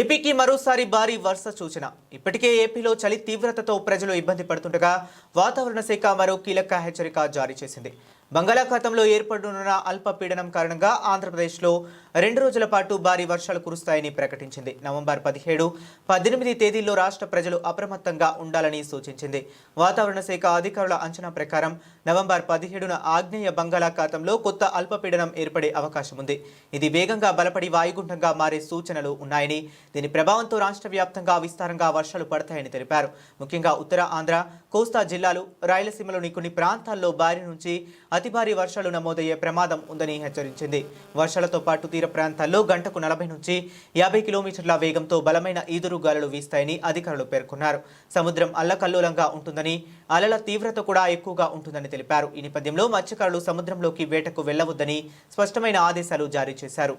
ఏపీకి మరోసారి భారీ వర్ష సూచన. ఇప్పటికే ఏపీలో చలి తీవ్రతతో ప్రజలు ఇబ్బంది పడుతుండగా వాతావరణ శాఖ మరో కీలక హెచ్చరిక జారీ చేసింది. బంగాళాఖాతంలో ఏర్పడనున్న అల్పపీడనం కారణంగా ఆంధ్రప్రదేశ్లో 2 రోజుల పాటు భారీ వర్షాలు కురుస్తాయని ప్రకటించింది. నవంబర్ 17, 18 తేదీల్లో రాష్ట్ర ప్రజలు అప్రమత్తంగా ఉండాలని సూచించింది. వాతావరణ శాఖ అధికారుల అంచనా ప్రకారం నవంబర్ 17న ఆగ్నేయ బంగాళాఖాతంలో కొత్త అల్పపీడనం ఏర్పడే అవకాశం ఉంది. ఇది వేగంగా బలపడి వాయుగుండంగా మారే సూచనలు ఉన్నాయని, దీని ప్రభావంతో రాష్ట్ర వ్యాప్తంగా విస్తారంగా వర్షాలు పడతాయని తెలిపారు. ముఖ్యంగా ఉత్తర ఆంధ్ర, కోస్తా జిల్లాలు, రాయలసీమలోని కొన్ని ప్రాంతాల్లో భారీ నుంచి అతి భారీ వర్షాలు నమోదయ్యే ప్రమాదం ఉందని హెచ్చరించింది. వర్షాలతో పాటు తీర ప్రాంతాల్లో గంటకు 40 నుంచి 50 కిలోమీటర్ల వేగంతో బలమైన ఈదురు గాలులు వీస్తాయని అధికారులు పేర్కొన్నారు. సముద్రం అల్లకల్లోలంగా ఉంటుందని, అలల తీవ్రత కూడా ఎక్కువగా ఉంటుందని తెలిపారు. ఈ నేపథ్యంలో మత్స్యకారులు సముద్రంలోకి వేటకు వెళ్లవద్దని స్పష్టమైన ఆదేశాలు జారీ చేశారు.